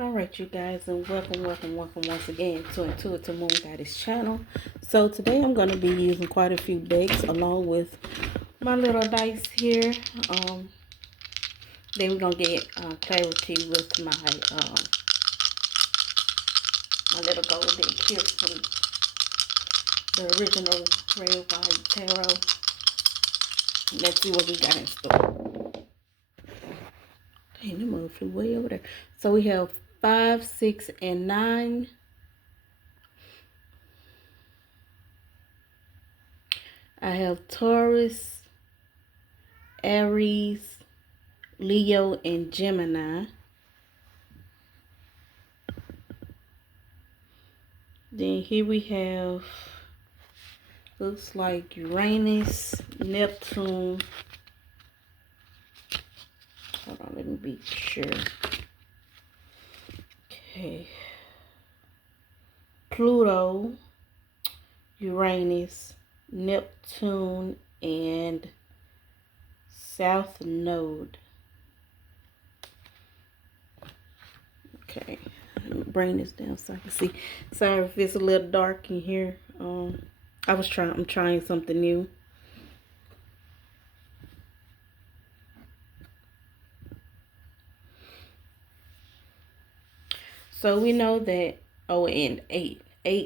Alright, you guys, and welcome once again to Intuitive-da-MoonGoddess channel. So today I'm going to be using quite a few decks along with my little dice here. Then we're going to get clarity with my little gold deck here from the original Red White Tarot. Let's see what we got in store. Dang, the mother flew way over there. So we have 5, 6, and 9. I have Taurus, Aries, Leo, and Gemini. Then here we have, looks like Uranus, Neptune. Hold on, let me be sure. Okay. Pluto, Uranus, Neptune, and South Node. Okay, let me bring this down so I can see. Sorry if it's a little dark in here. I'm trying something new. So we know that, oh, and 8,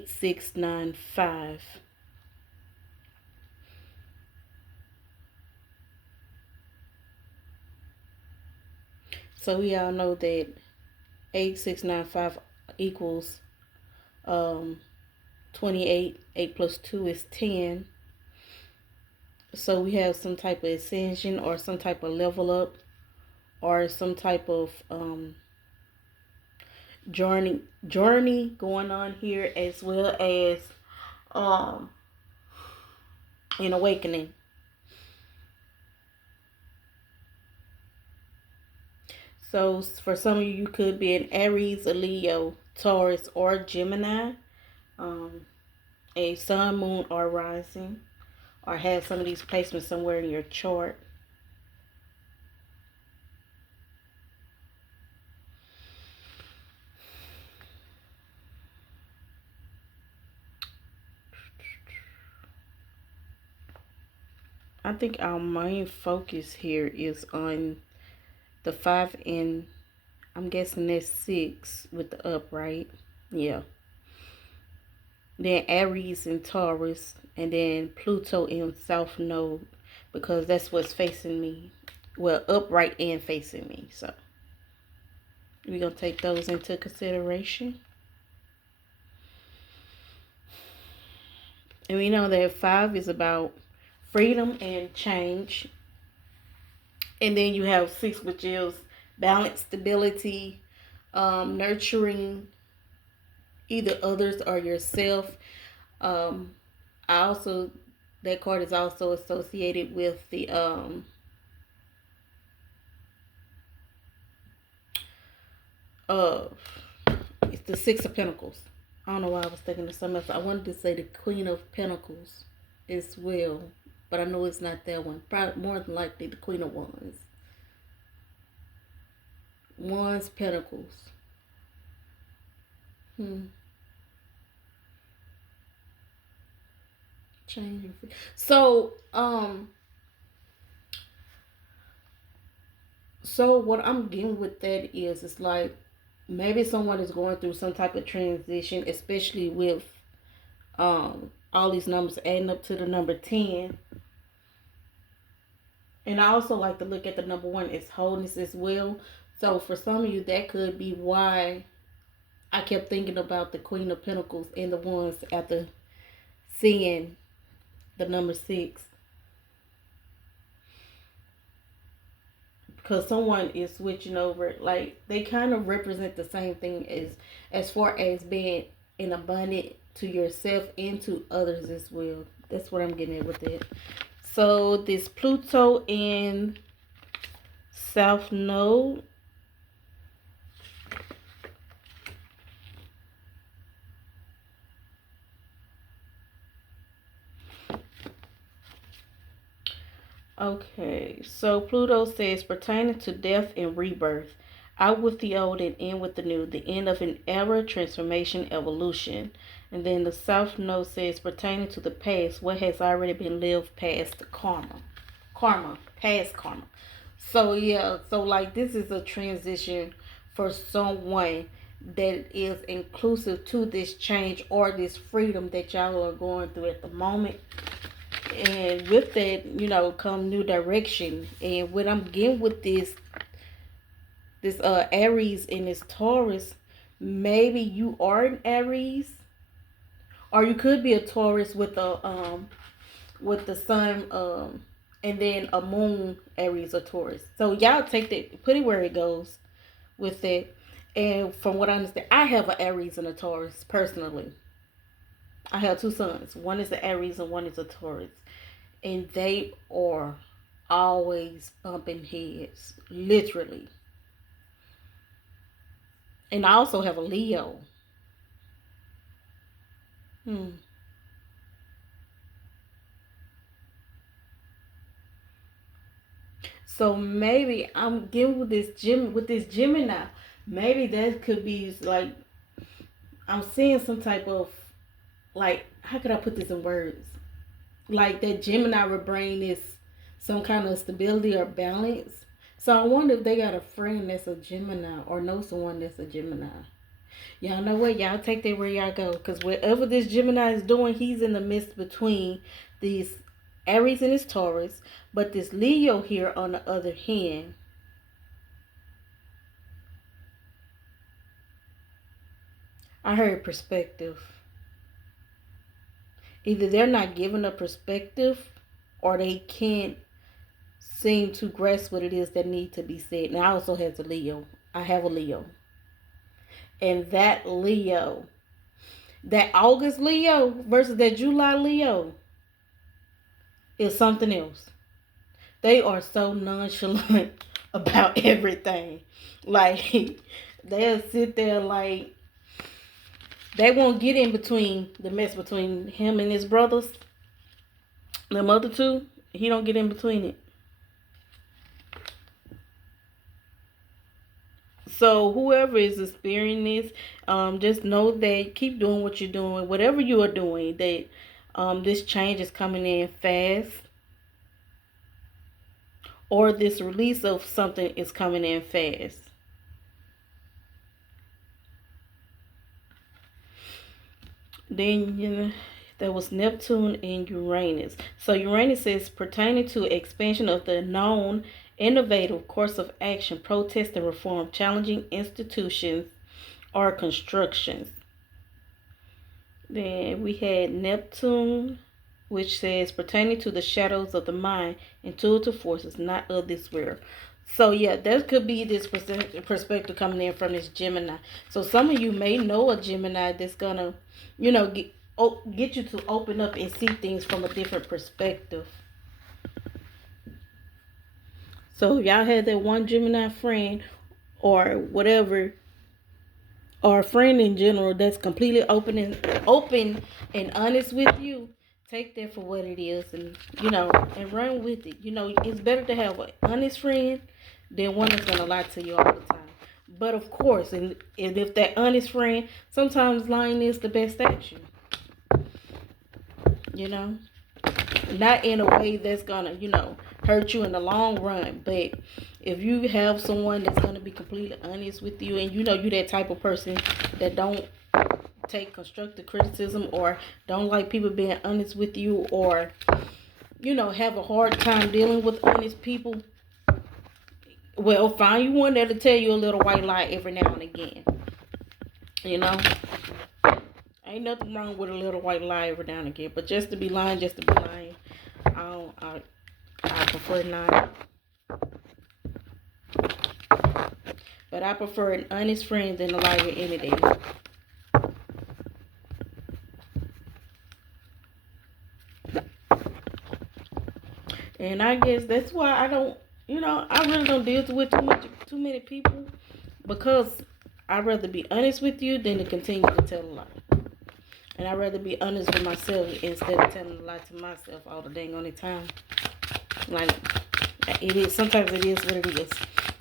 6, 9, 5. So we all know that 8, 6, 9, 5 equals 28. 8 plus 2 is 10. So we have some type of ascension or some type of level up or some type of journey going on here, as well as an awakening. So for some of you, you could be an Aries, a Leo, Taurus, or Gemini, a sun, moon, or rising, or have some of these placements somewhere in your chart. I think our main focus here is on the 5, and I'm guessing that's 6 with the upright. Yeah. Then Aries and Taurus, and then Pluto in South Node, because that's what's facing me. Well, upright and facing me. So we're going to take those into consideration. And we know that 5 is about freedom and change. And then you have 6, which is balance, stability, nurturing either others or yourself. That card is also associated with the it's the 6 of Pentacles. I don't know why I was thinking of something else. I wanted to say the Queen of Pentacles as well, but I know it's not that one. Probably more than likely the Queen of Wands. Wands, Pentacles. Changing. So what I'm getting with that is, it's like maybe someone is going through some type of transition, especially with all these numbers adding up to the number 10. And I also like to look at the number 1 as wholeness as well. So for some of you, that could be why I kept thinking about the Queen of Pentacles and the Wands after seeing the number 6. Because someone is switching over, like they kind of represent the same thing as far as being an abundant to yourself and to others as well. That's what I'm getting at with it. So this Pluto in South Node, okay, so Pluto says, pertaining to death and rebirth, Out with the old and in with the new. The end of an era, transformation, evolution. And then the South Node says, pertaining to the past, what has already been lived past the karma. Karma, past karma. So yeah, so like this is a transition for someone that is inclusive to this change or this freedom that y'all are going through at the moment. And with that, you know, come new direction. And what I'm getting with this Aries and this Taurus, maybe you are an Aries, or you could be a Taurus with the sun and then a moon Aries or Taurus. So y'all take that, put it where it goes with it. And from what I understand, I have an Aries and a Taurus personally. I have two sons. One is an Aries and one is a Taurus. And they are always bumping heads. Literally. And I also have a Leo. So maybe I'm getting with this Gemini. Maybe that could be like I'm seeing some type of, like, how could I put this in words? Like that Gemini would bring this some kind of stability or balance. So I wonder if they got a friend that's a Gemini or know someone that's a Gemini. Y'all know what? Y'all take that where y'all go. Because whatever this Gemini is doing, he's in the midst between these Aries and his Taurus. But this Leo here, on the other hand, I heard perspective. Either they're not given a perspective or they can't seem to grasp what it is that need to be said. And I also have a Leo. I have a Leo. And that Leo, that August Leo versus that July Leo is something else. They are so nonchalant about everything. Like, they'll sit there like they won't get in between the mess between him and his brothers. The other two, he don't get in between it. So whoever is experiencing this, just know that keep doing what you're doing. Whatever you are doing, that this change is coming in fast. Or this release of something is coming in fast. Then, you know, there was Neptune and Uranus. So Uranus says pertaining to expansion of the known, innovative course of action, protest and reform, challenging institutions or constructions. Then we had Neptune, which says pertaining to the shadows of the mind, intuitive forces not of this world. So yeah, there could be this perspective coming in from this Gemini. So some of you may know a Gemini that's gonna, you know, get you to open up and see things from a different perspective. So y'all had that one Gemini friend or whatever, or a friend in general that's completely open and honest with you. Take that for what it is, and you know, and run with it. You know, it's better to have an honest friend than one that's gonna lie to you all the time. But of course, and if that honest friend, sometimes lying is the best action. You know, not in a way that's gonna, you know, hurt you in the long run. But if you have someone that's gonna be completely honest with you, and you know you that type of person that don't take constructive criticism or don't like people being honest with you, or you know, have a hard time dealing with honest people, well, find you one that'll tell you a little white lie every now and again. You know, ain't nothing wrong with a little white lie every now and again, but just to be lying, I prefer not. But I prefer an honest friend than a liar any day. And I guess that's why I don't, you know, I really don't deal with too many people, because I'd rather be honest with you than to continue to tell a lie. And I'd rather be honest with myself instead of telling a lie to myself all the dang on the time. Like, it is, sometimes it is what it is.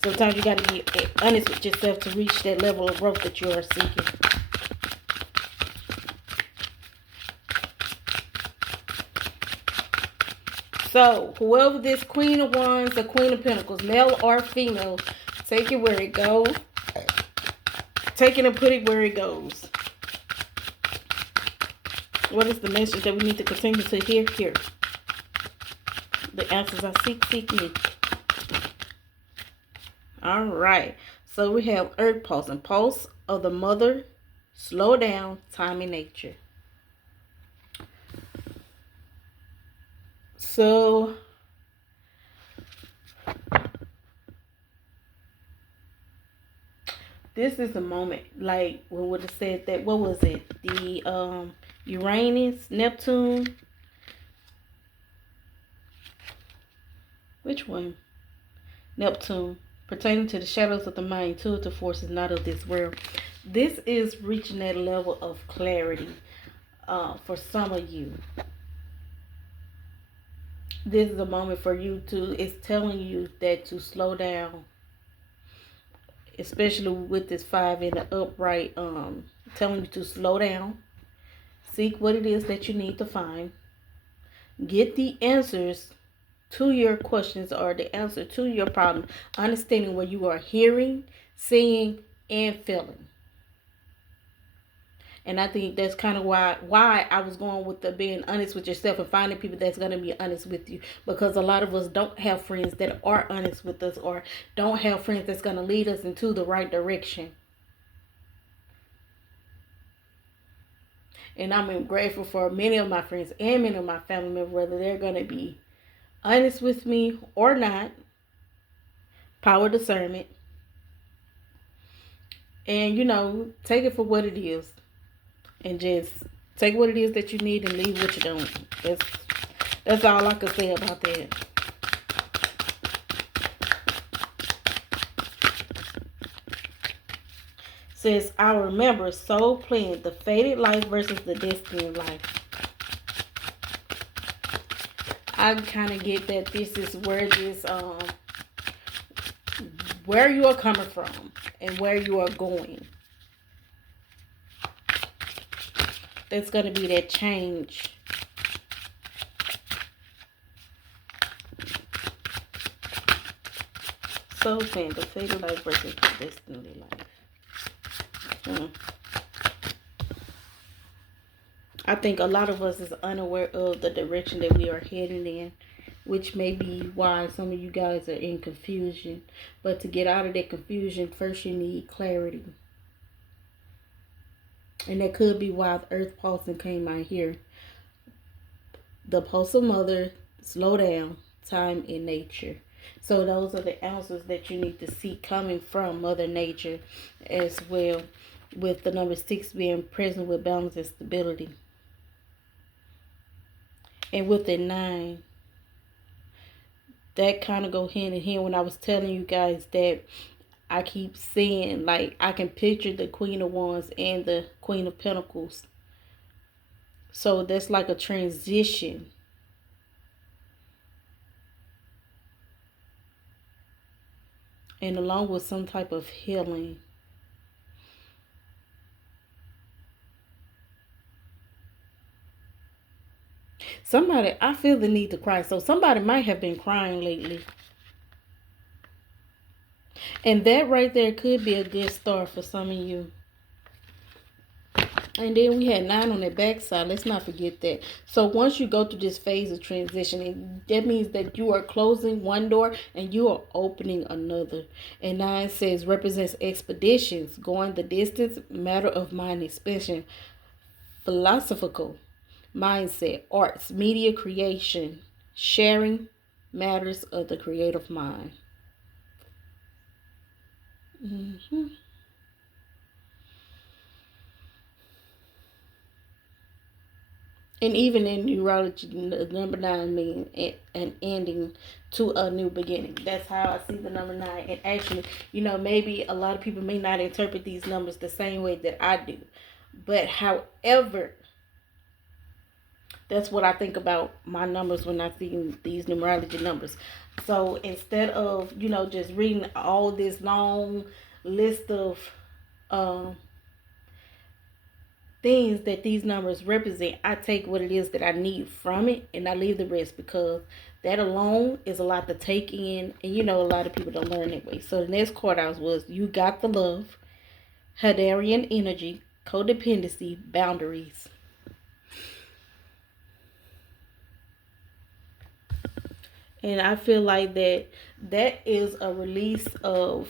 Sometimes you got to be honest with yourself to reach that level of growth that you are seeking. So, whoever this Queen of Wands or Queen of Pentacles, male or female, take it where it goes. Take it and put it where it goes. What is the message that we need to continue to hear here? The answers I seek me. All right. So we have Earth Pulse and Pulse of the Mother. Slow down. Time in nature. So this is the moment, like we would have said that, what was it? The Uranus, Neptune. Which one? Neptune. Pertaining to the shadows of the mind, intuitive forces not of this world. This is reaching that level of clarity for some of you. This is a moment for you to, it's telling you that to slow down. Especially with this 5 in the upright, telling you to slow down. Seek what it is that you need to find. Get the answers to your questions or the answer to your problem. Understanding what you are hearing, seeing, and feeling. And I think that's kind of why I was going with the being honest with yourself and finding people that's going to be honest with you. Because a lot of us don't have friends that are honest with us, or don't have friends that's going to lead us into the right direction. And I'm grateful for many of my friends and many of my family members, whether they're going to be honest with me or not. Power discernment. And, take it for what it is. And just take what it is that you need and leave what you don't. That's all I can say about that. Says, I remember soul playing the fated life versus the destiny life. I kind of get that this is where this, where you are coming from and where you are going. There's going to be that change. Soul playing the fated life versus the destiny life. I think a lot of us is unaware of the direction that we are heading in, which may be why some of you guys are in confusion. But to get out of that confusion, first you need clarity. And that could be why the Earth Pulsing came out here. The Pulse of Mother, slow down, time in nature. So those are the answers that you need to see coming from Mother Nature as well. With the number 6 being present with balance and stability. And with the 9, that kind of go hand in hand when I was telling you guys that I keep seeing, like, I can picture the Queen of Wands and the Queen of Pentacles. So that's like a transition. And along with some type of healing. Somebody, I feel the need to cry. So somebody might have been crying lately. And that right there could be a good start for some of you. And then we had 9 on the back side. Let's not forget that. So once you go through this phase of transition, that means that you are closing one door and you are opening another. And 9 says represents expeditions, going the distance, matter of mind expansion, philosophical mindset, arts, media creation, sharing matters of the creative mind. And even in neurology, number 9 means an ending to a new beginning. That's how I see the number 9. And actually, maybe a lot of people may not interpret these numbers the same way that I do. But however That's what I think about my numbers when I see these numerology numbers. So instead of, just reading all this long list of um, things that these numbers represent, I take what it is that I need from it and I leave the rest, because that alone is a lot to take in. And a lot of people don't learn that way. So the next card out was You Got the Love, Hadarian Energy, Codependency, Boundaries. And I feel like that is a release of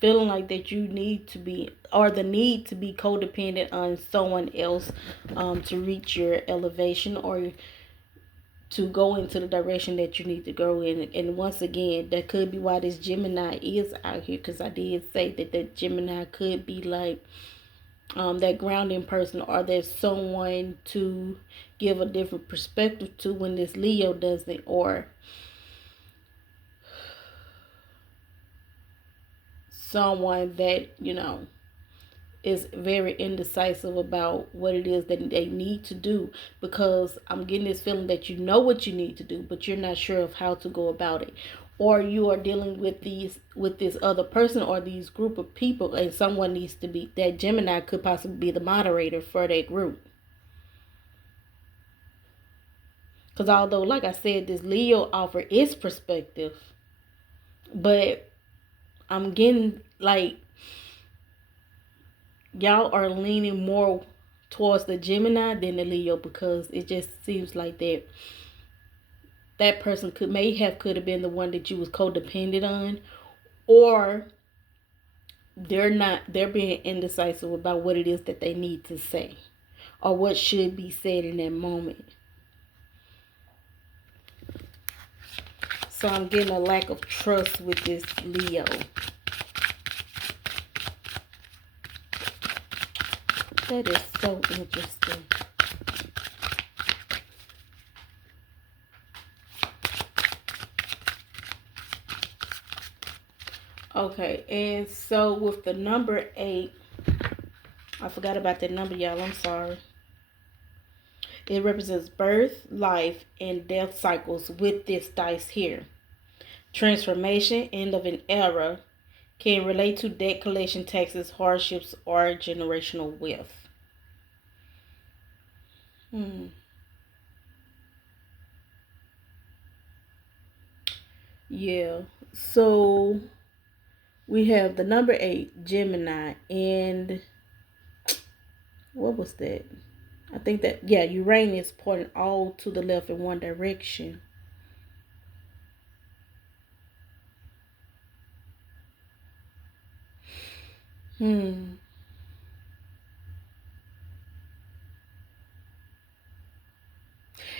feeling like that you need to be, or the need to be codependent on someone else to reach your elevation, or to go into the direction that you need to go in. And once again, that could be why this Gemini is out here, because I did say that Gemini could be like that grounding person, or there's someone to give a different perspective to when this Leo doesn't, or someone that is very indecisive about what it is that they need to do, because I'm getting this feeling that you know what you need to do, but you're not sure of how to go about it. Or you are dealing with this other person or these group of people, and someone needs to be, that Gemini could possibly be the moderator for that group. Because although, like I said, this Leo offer its perspective, but I'm getting like y'all are leaning more towards the Gemini than the Leo, because it just seems like that person could have been the one that you was codependent on, or they're being indecisive about what it is that they need to say, or what should be said in that moment. So I'm getting a lack of trust with this Leo. That is so interesting. Okay, and so with the number 8, I forgot about that number, y'all. I'm sorry. It represents birth, life, and death cycles with this dice here. Transformation, end of an era, can relate to debt collection, taxes, hardships, or generational wealth. Yeah. So we have the number 8, Gemini, and what was that? I think that, yeah, Uranus pointing all to the left in one direction.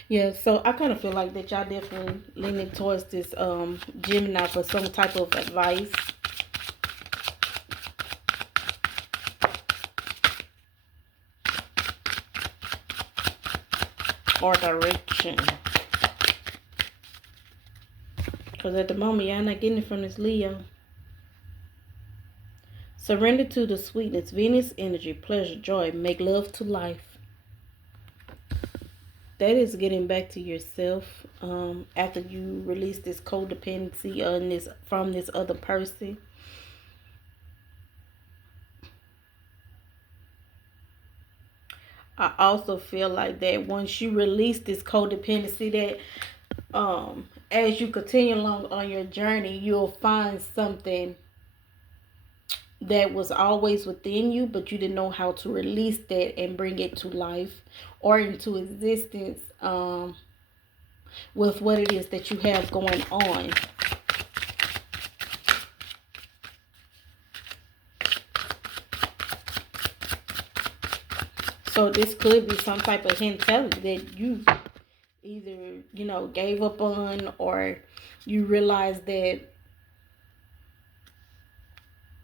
Yeah, so I kind of feel like that y'all definitely leaning towards this Gemini for some type of advice. Or direction. Because at the moment, y'all not getting it from this Leo. Surrender to the sweetness, Venus energy, pleasure, joy, make love to life. That is getting back to yourself after you release this codependency from this other person. I also feel like that once you release this codependency, that as you continue along on your journey, you'll find something that was always within you, but you didn't know how to release that and bring it to life or into existence with what it is that you have going on. So this could be some type of hint telling that you either, gave up on, or you realized that,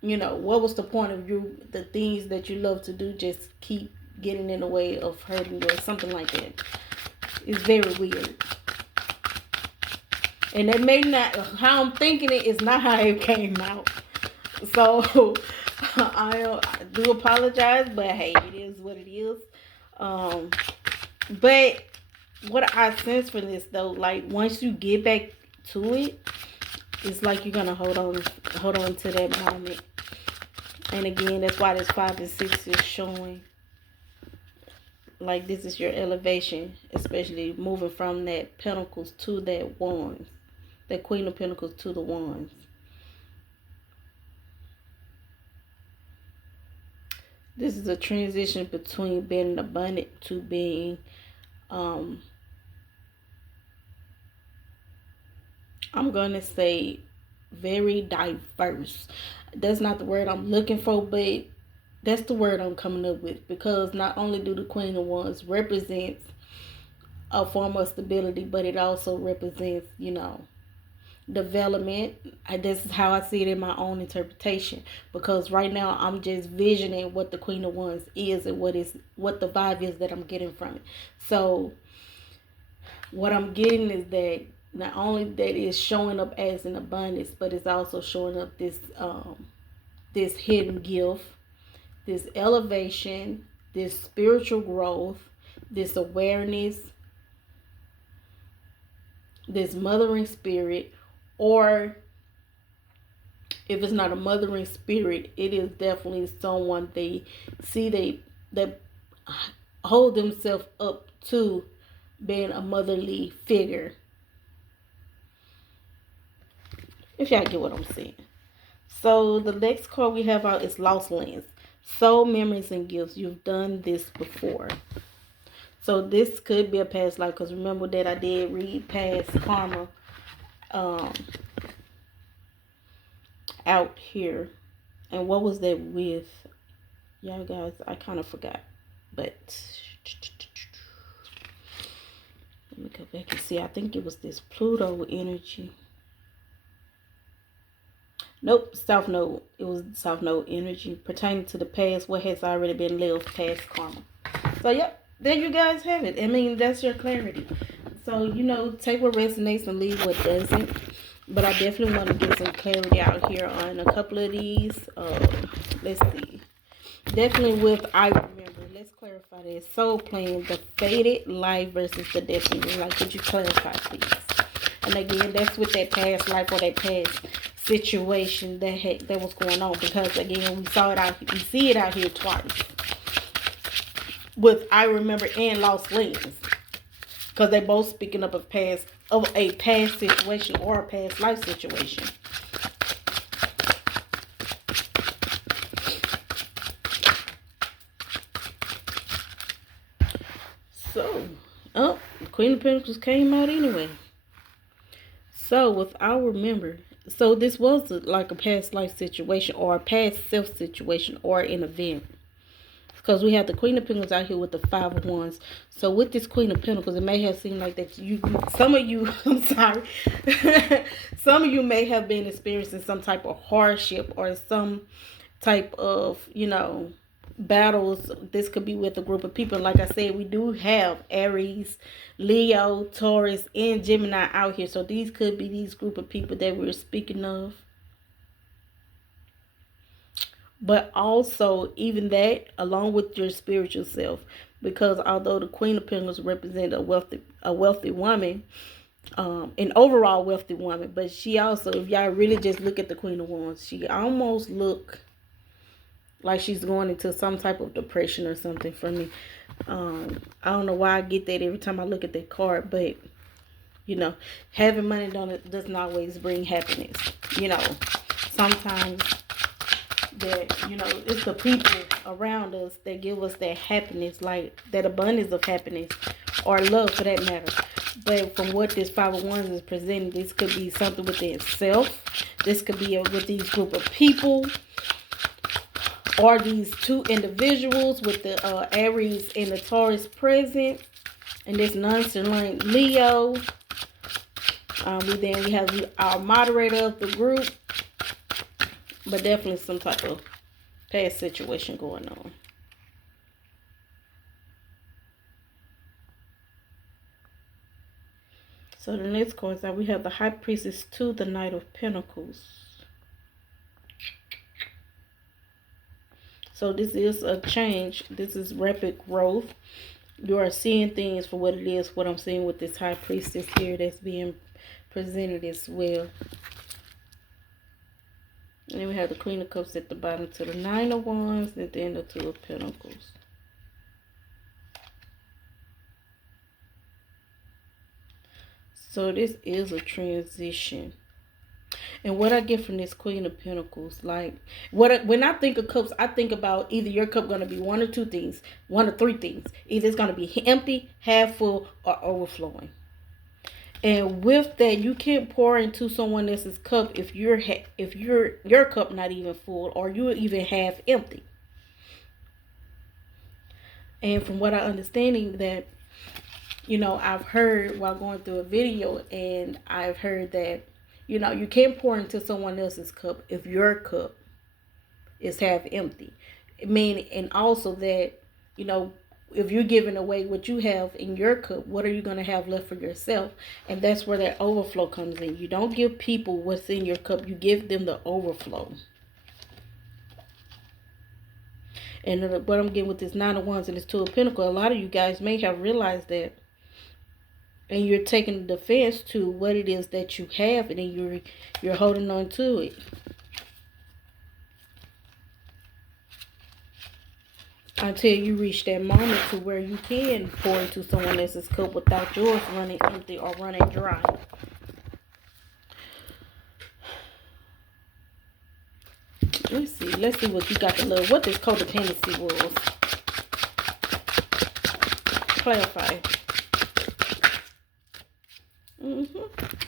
what was the point of the things that you love to do just keep getting in the way of hurting you, or something like that. It's very weird. And that may not, how I'm thinking it is not how it came out. So I do apologize, but hey, it is what it is. But what I sense from this though, like once you get back to it, it's like you're gonna hold on to that moment. And again, that's why this 5 and 6 is showing. Like this is your elevation, especially moving from that Pentacles to that Wands, that Queen of Pentacles to the Wands. This is a transition between being abundant to being I'm gonna say very diverse. That's not the word I'm looking for, but that's the word I'm coming up with, because not only do the Queen of Wands represents a form of stability, but it also represents, development. This is how I see it in my own interpretation, because right now I'm just visioning what the Queen of Wands is and what the vibe is that I'm getting from it. So what I'm getting is that not only that it's showing up as an abundance, but it's also showing up this hidden gift, this elevation, this spiritual growth, this awareness, this mothering spirit, or if it's not a mothering spirit, it is definitely someone they hold themselves up to being a motherly figure. If y'all get what I'm saying. So the next card we have out is Lost Lands. Soul, memories, and gifts. You've done this before. So this could be a past life, because remember that I did read past karma out here. And what was that with? Y'all guys, I kind of forgot. But let me go back and see. I think it was this Pluto energy. Nope, South Node. It was South Node energy pertaining to the past, what has already been lived, past karma. So, yep, there you guys have it. I mean, that's your clarity. So, take what resonates and leave what doesn't. But I definitely want to get some clarity out here on a couple of these. Let's see. Definitely with I remember. Let's clarify this. Soul Plan, the fated life versus the destiny. Like, could you clarify, please? And again, that's with that past life or that past situation that was going on, because again we see it out here twice with I remember and Lost Lands, because they both speaking up of a past situation or a past life situation. So Queen of Pentacles came out anyway. So with I remember, so this was like a past life situation or a past self situation or an event. Because we have the Queen of Pentacles out here with the 5 of Wands. So with this Queen of Pentacles, it may have seemed like that some of you, I'm sorry, some of you may have been experiencing some type of hardship or some type of, battles. This could be with a group of people. Like I said, we do have Aries, Leo, Taurus, and Gemini out here. So these could be these group of people that we're speaking of. But also, even that, along with your spiritual self, because although the Queen of Pentacles represents a wealthy woman, an overall wealthy woman, but she also, if y'all really just look at the Queen of Wands, she almost look like she's going into some type of depression or something for me. I don't know why I get that every time I look at that card, but having money doesn't always bring happiness. Sometimes that it's the people around us that give us that happiness, like that abundance of happiness or love for that matter. But from what this 5 of Wands is presenting, this could be something within itself. This could be with these group of people, or these two individuals with the Aries and the Taurus present, and this nonchalant Leo. We have our moderator of the group, but definitely some type of past situation going on. So the next card is we have the High Priestess to the Knight of Pentacles. So this is a change. This is rapid growth. You are seeing things for what it is. What I'm seeing with this High Priestess here that's being presented as well. And then we have the Queen of Cups at the bottom to the Nine of Wands, and then the Two of Pentacles. So this is a transition. And what I get from this Queen of Pentacles, like, when I think of cups, I think about either your cup going to be one or two things, one or three things. Either it's going to be empty, half full, or overflowing. And with that, you can't pour into someone else's cup if your cup not even full, or you're even half empty. And from what I understanding that, you know, I've heard while going through a video, and I've heard that, you know, you can't pour into someone else's cup if your cup is half empty. I mean, and also that, you know, if you're giving away what you have in your cup, what are you going to have left for yourself? And that's where that overflow comes in. You don't give people what's in your cup. You give them the overflow. And what I'm getting with this Nine of Wands and this Two of Pentacles, a lot of you guys may have realized that. And you're taking the defense to what it is that you have, and then you're holding on to it. Until you reach that moment to where you can pour into someone else's cup without yours running empty or running dry. Let's see what you got to love. What this codependency was. Clarify.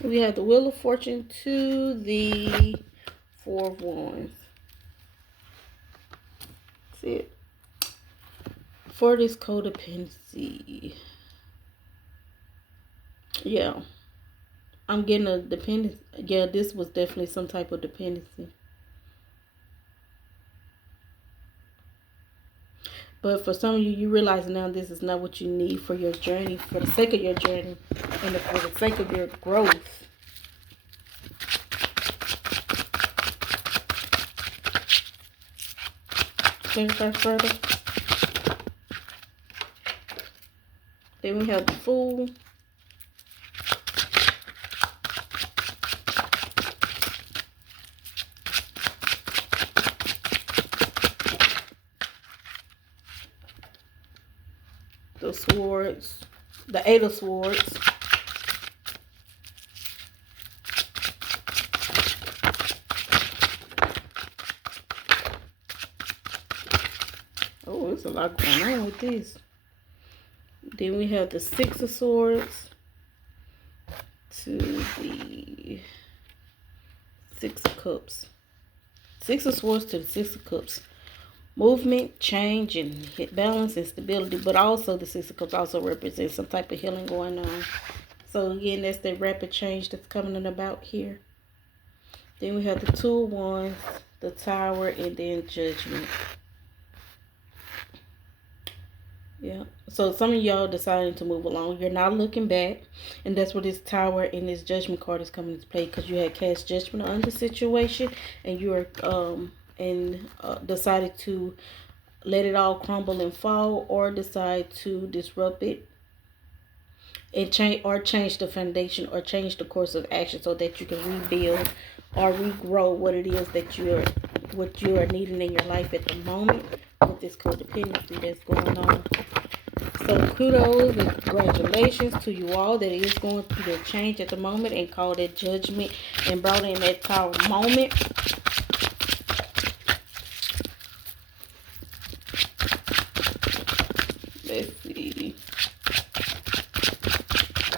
We have the Wheel of Fortune to the Four of Wands. See it. For this codependency, yeah, I'm getting a dependence. Yeah, this was definitely some type of dependency. But for some of you, you realize now this is not what you need for your journey, for the sake of your journey, and for the sake of your growth. Clarify further. Then we have the Fool. The Swords. The Eight of Swords. Oh, there's a lot going on with this. Then we have the Six of Swords to the Six of Cups. Six of Swords to the Six of Cups. Movement, change, and balance and stability. But also the Six of Cups also represents some type of healing going on. So again, that's the rapid change that's coming about here. Then we have the Two of Wands, the Tower, and then Judgment. Yeah, so some of y'all deciding to move along. You're not looking back, and that's where this Tower and this Judgment card is coming into play, because you had cast judgment on the situation, and you're decided to let it all crumble and fall, or decide to disrupt it and change the foundation, or change the course of action, so that you can rebuild or regrow what it is that you are needing in your life at the moment with this codependency that's going on. So kudos and congratulations to you all that is going through the change at the moment, and called that judgment and brought in that Tower moment. Let's see.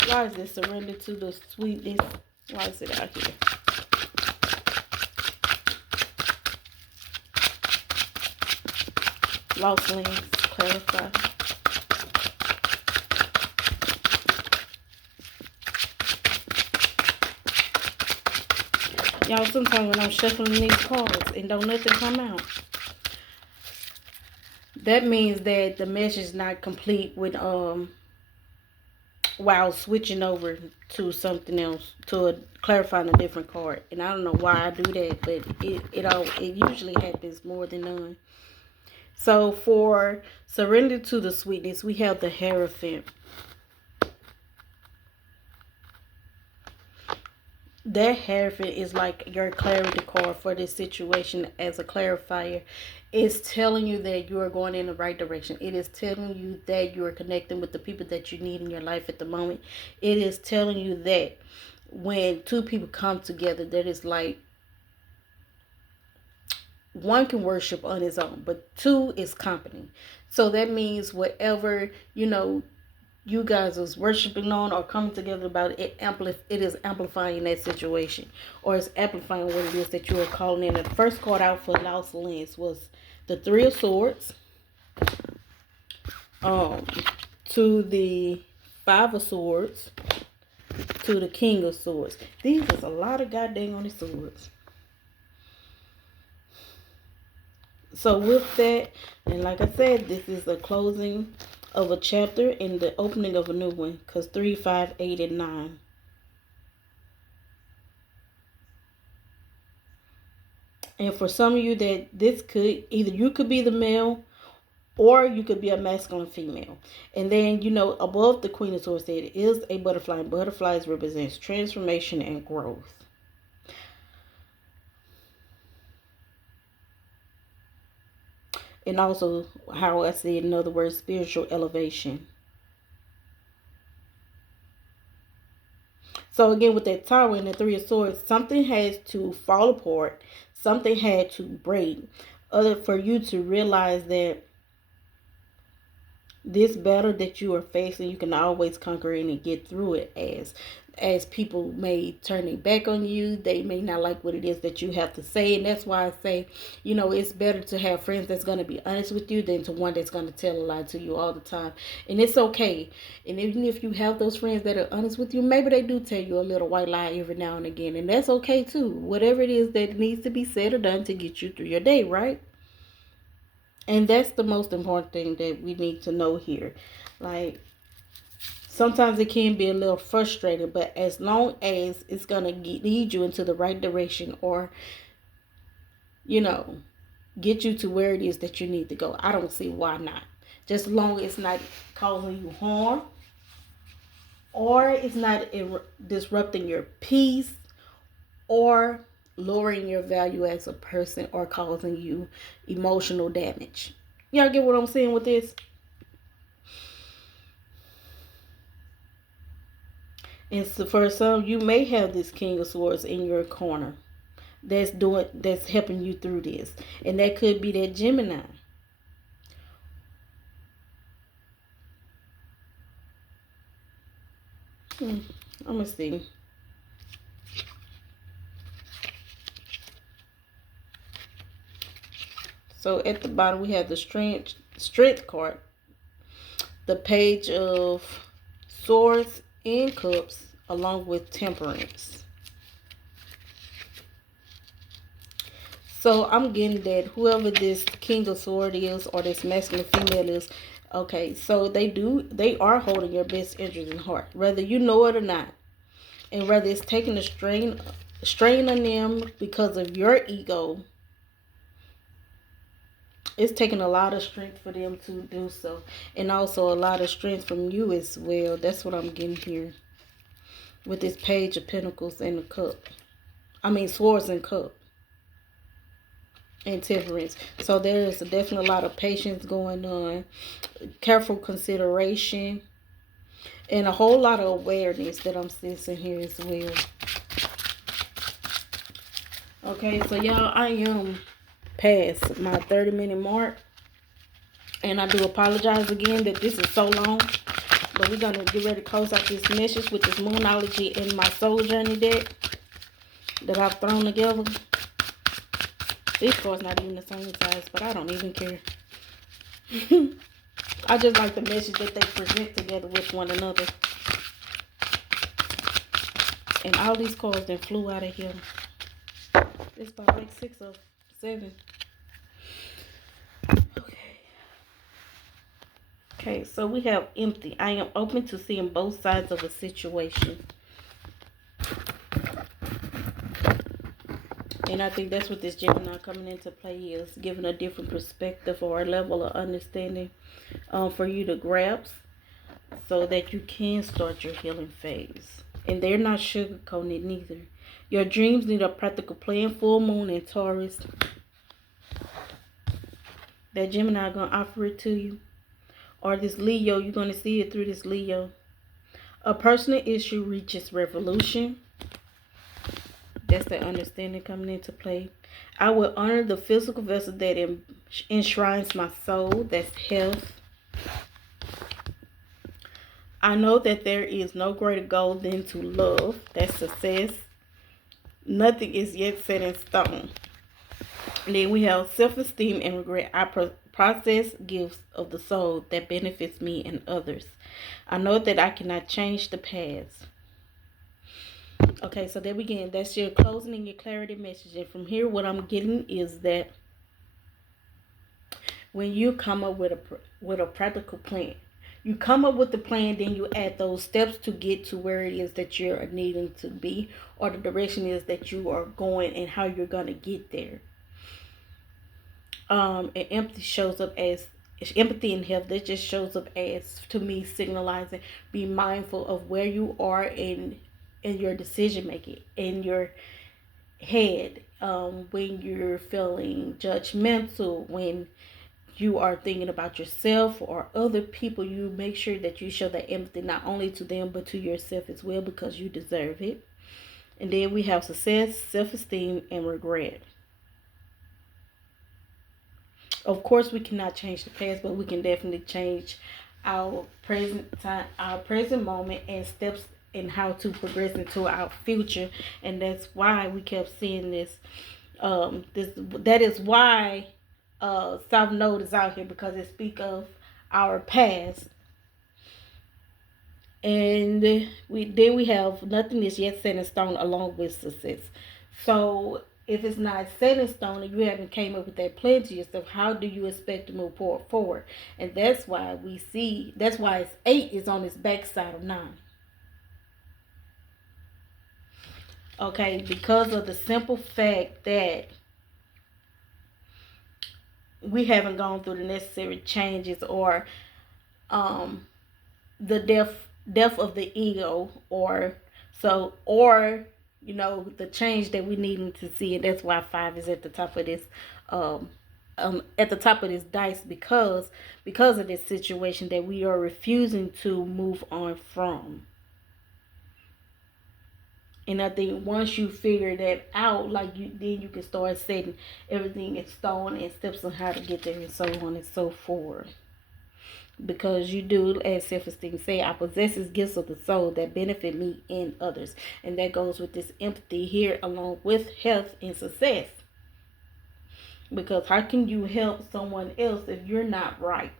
Why is this surrender to the sweetness? Why is it out here? Lost lands, clarify. Y'all, sometimes when I'm shuffling these cards and don't nothing come out, that means that the message is not complete with while switching over to something else, to clarifying a different card. And I don't know why I do that, but it usually happens more than none. So for surrender to the sweetness, we have the Hierophant. That Hierophant is like your clarity card for this situation as a clarifier. It's telling you that you are going in the right direction. It is telling you that you are connecting with the people that you need in your life at the moment. It is telling you that when two people come together, that is like one can worship on his own, but two is company. So that means whatever, you guys was worshiping on or coming together about it, it is amplifying that situation, or it's amplifying what it is that you are calling in. The first card out for Lost Lens was the Three of Swords, to the Five of Swords, to the King of Swords. These is a lot of goddamn on the swords. So with that, and like I said, this is a closing of a chapter and the opening of a new one, because 3, 5, 8, and 9. And for some of you, that this could either you could be the male or you could be a masculine female. And then, above the Queen of Swords, it is a butterfly, and butterflies represents transformation and growth. And also, how I said, in other words, spiritual elevation. So again, with that Tower and the Three of Swords, something has to fall apart. Something had to break. For you to realize that this battle that you are facing, you can always conquer it and get through it. As people may turn their back on you, they may not like what it is that you have to say. And that's why I say, it's better to have friends that's going to be honest with you than to one that's going to tell a lie to you all the time. And it's okay. And even if you have those friends that are honest with you, maybe they do tell you a little white lie every now and again, and that's okay too. Whatever it is that needs to be said or done to get you through your day, right? And that's the most important thing that we need to know here. Like, sometimes it can be a little frustrating, but as long as it's going to lead you into the right direction, or, get you to where it is that you need to go, I don't see why not. Just as long as it's not causing you harm, or it's not disrupting your peace, or lowering your value as a person, or causing you emotional damage. Y'all get what I'm saying with this? And so for some, you may have this King of Swords in your corner that's helping you through this. And that could be that Gemini. I'm gonna see. So at the bottom we have the strength card, the Page of Swords and Cups, along with Temperance. So I'm getting that whoever this King of Swords is, or this masculine female is, okay, so they are holding your best interest in heart, whether you know it or not. And whether it's taking a strain on them because of your ego, it's taking a lot of strength for them to do so. And also a lot of strength from you as well. That's what I'm getting here with this Page of Pentacles and the Cup. Swords and Cup. And Temperance. So there is definitely a lot of patience going on. Careful consideration. And a whole lot of awareness that I'm sensing here as well. Okay, so y'all, I am past my 30-minute mark. And I do apologize again that this is so long. But we're going to get ready to close out this message with this Moonology and my Soul Journey deck that I've thrown together. This card's not even the same size, but I don't even care. I just like the message that they present together with one another. And all these cards that flew out of here. It's about like 6 or 7. Okay, so we have Empty. I am open to seeing both sides of a situation. And I think that's what this Gemini coming into play is, giving a different perspective or a level of understanding for you to grasp so that you can start your healing phase. And they're not sugarcoating it neither. Your dreams need a practical plan. Full moon in Taurus. That Gemini going to offer it to you. Or this Leo, you're going to see it through this Leo. A personal issue reaches resolution. That's the understanding coming into play. I will honor the physical vessel that enshrines my soul. That's health. I know that there is no greater goal than to love. That's success. Nothing is yet set in stone. And then we have self-esteem and regret. I process gifts of the soul that benefits me and others. I know that I cannot change the past. Okay, so there we go. That's your closing and your clarity message. And from here, what I'm getting is that when you come up with a practical plan, you come up with the plan, then you add those steps to get to where it is that you're needing to be, or the direction is that you are going and how you're going to get there. And empathy and health. That just shows up as, to me, signalizing be mindful of where you are in your decision making, in your head, when you're feeling judgmental, when you are thinking about yourself or other people. You make sure that you show that empathy not only to them but to yourself as well, because you deserve it. And then we have success, self-esteem, and regret. Of course, we cannot change the past, but we can definitely change our present time, our present moment, and steps in how to progress into our future. And that's why we kept seeing this. That is why South Node is out here, because it speaks of our past. And we have nothing is yet set in stone along with success. So if it's not set in stone and you haven't came up with that plan to yourself, how do you expect to move forward? And that's why it's 8 is on its backside of 9. Okay, because of the simple fact that we haven't gone through the necessary changes, or the death of the ego, or the change that we need to see. And that's why 5 is at the top of this dice, because of this situation that we are refusing to move on from. And I think once you figure that out, then you can start setting everything in stone and steps on how to get there, and so on and so forth. Because you do, as self-esteem say, I possess gifts of the soul that benefit me and others. And that goes with this empathy here, along with health and success. Because how can you help someone else if you're not right?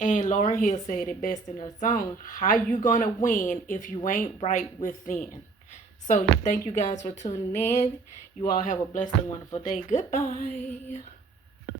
And Lauryn Hill said it best in her song, how you gonna win if you ain't right within? So thank you guys for tuning in. You all have a blessed and wonderful day. Goodbye.